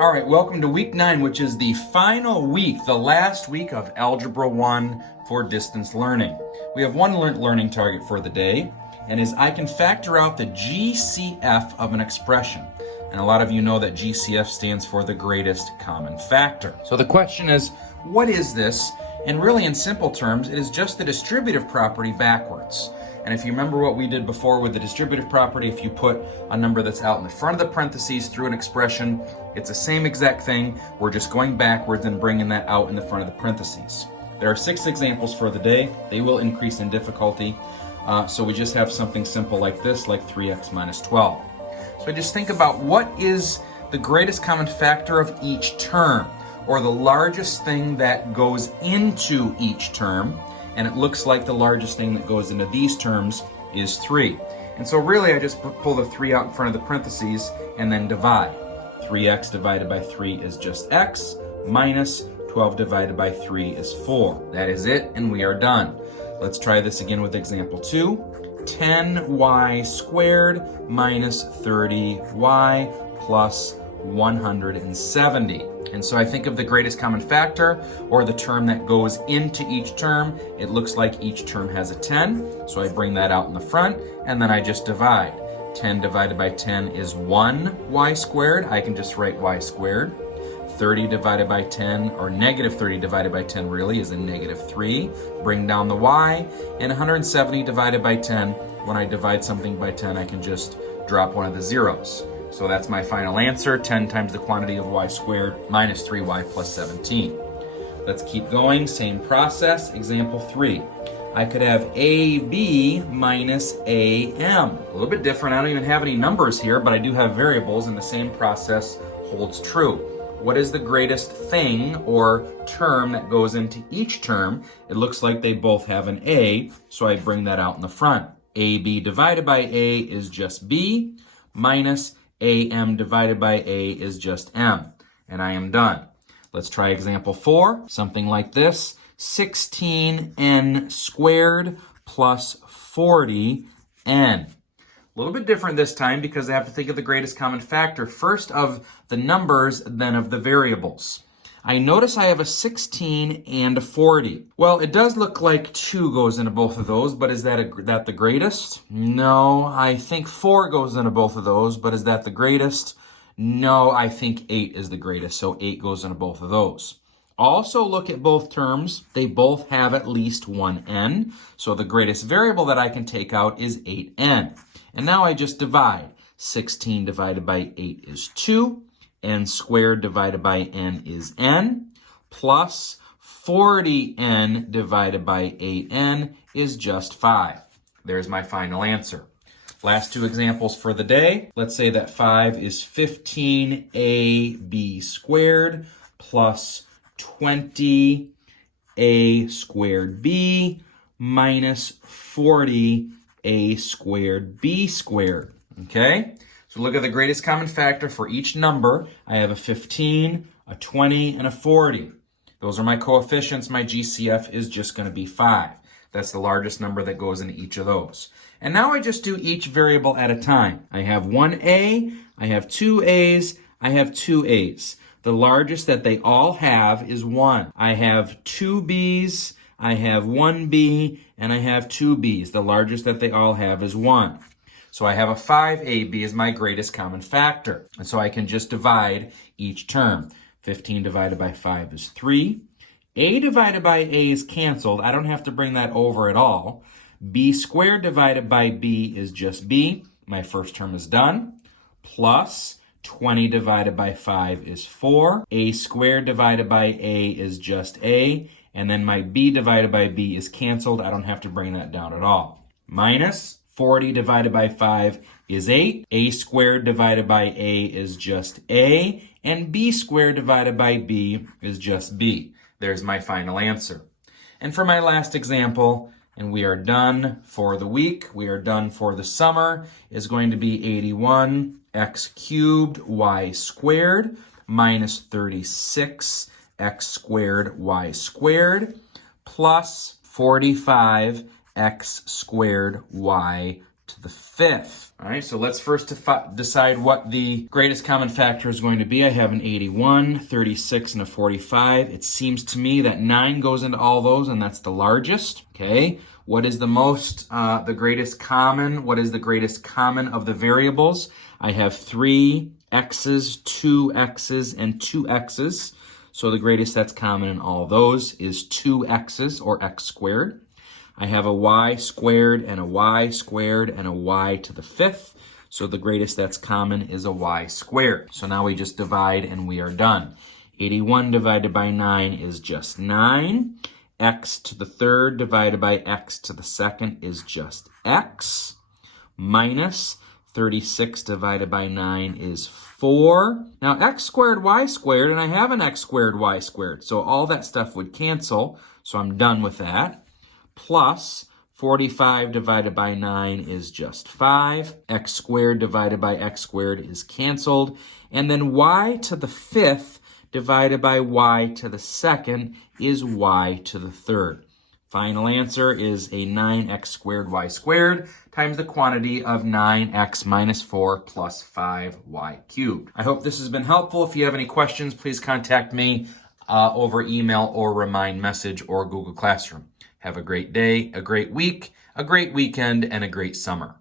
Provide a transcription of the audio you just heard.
All right, welcome to week 9, which is the final week, the last week of Algebra 1 for distance learning. We have one learning target for the day, and is I can factor out the GCF of an expression. And a lot of you know that GCF stands for the greatest common factor. So the question is, what is this? And really in simple terms, it is just the distributive property backwards. And if you remember what we did before with the distributive property, if you put a number that's out in the front of the parentheses through an expression, it's the same exact thing. We're just going backwards and bringing that out in the front of the parentheses. There are 6 examples for the day. They will increase in difficulty. So we just have something simple like this, like 3x minus 12. So I just think about what is the greatest common factor of each term, or the largest thing that goes into each term. And it looks like the largest thing that goes into these terms is 3. And so really I just pull the 3 out in front of the parentheses and then divide. 3x divided by 3 is just x, minus 12 divided by 3 is 4. That is it, and we are done. Let's try this again with example 2. 10y squared minus 30y plus 170. And so I think of the greatest common factor, or the term that goes into each term. It looks like each term has a 10, so I bring that out in the front, and then I just divide. 10 divided by 10 is 1y squared. I can just write y squared. 30 divided by 10, or negative 30 divided by 10 really, is a negative 3. Bring down the y. And 170 divided by 10, when I divide something by 10, I can just drop one of the zeros. So that's my final answer, 10 times the quantity of y squared minus 3y plus 17. Let's keep going, same process. Example 3. I could have AB minus AM. A little bit different, I don't even have any numbers here, but I do have variables, and the same process holds true. What is the greatest thing or term that goes into each term? It looks like they both have an A, so I bring that out in the front. AB divided by A is just B, minus AM divided by A is just M, and I am done. Let's try example 4, something like this. 16n squared plus 40n. A little bit different this time because I have to think of the greatest common factor first of the numbers, then of the variables. I notice I have a 16 and a 40. Well, it does look like 2 goes into both of those, but is that the greatest? No, I think 4 goes into both of those, but is that the greatest? No, I think 8 is the greatest, so 8 goes into both of those. Also look at both terms. They both have at least one n, so the greatest variable that I can take out is 8n. And now I just divide. 16 divided by 8 is 2. N squared divided by n is n, plus 40n divided by 8n is just 5. There's my final answer. Last 2 examples for the day. Let's say that 5 is 15ab squared plus 20a squared b minus 40a squared b squared. Okay? So look at the greatest common factor for each number. I have a 15, a 20, and a 40. Those are my coefficients. My GCF is just going to be 5. That's the largest number that goes into each of those. And now I just do each variable at a time. I have 1a, I have 2 a's, I have 2 a's. The largest that they all have is 1. I have 2 b's, I have 1 b, and I have 2 b's. The largest that they all have is 1. So I have a 5ab as my greatest common factor. And so I can just divide each term. 15 divided by 5 is 3. A divided by A is canceled. I don't have to bring that over at all. B squared divided by B is just B. My first term is done. Plus 20 divided by 5 is 4. A squared divided by A is just A. And then my B divided by B is canceled. I don't have to bring that down at all. Minus 40 divided by 5 is 8. A squared divided by A is just A. And B squared divided by B is just B. There's my final answer. And for my last example, and we are done for the week, we are done for the summer, is going to be 81x cubed y squared minus 36x squared y squared plus 45x squared y to the 5th. All right, so let's first decide what the greatest common factor is going to be. I have an 81, 36, and a 45. It seems to me that 9 goes into all those, and that's the largest. Okay, what is the greatest common? What is the greatest common of the variables? I have 3 x's, 2 x's, and 2 x's. So the greatest that's common in all those is 2 x's, or x squared. I have a y squared and a y squared and a y to the 5th. So the greatest that's common is a y squared. So now we just divide and we are done. 81 divided by 9 is just 9. X to the 3rd divided by x to the 2nd is just x. Minus 36 divided by 9 is 4. Now x squared y squared, and I have an x squared y squared. So all that stuff would cancel. So I'm done with that. Plus 45 divided by 9 is just 5. X squared divided by x squared is canceled. And then y to the 5th divided by y to the 2nd is y to the 3rd. Final answer is a 9x squared y squared times the quantity of 9x minus 4 plus 5y cubed. I hope this has been helpful. If you have any questions, please contact me over email or Remind Message or Google Classroom. Have a great day, a great week, a great weekend, and a great summer.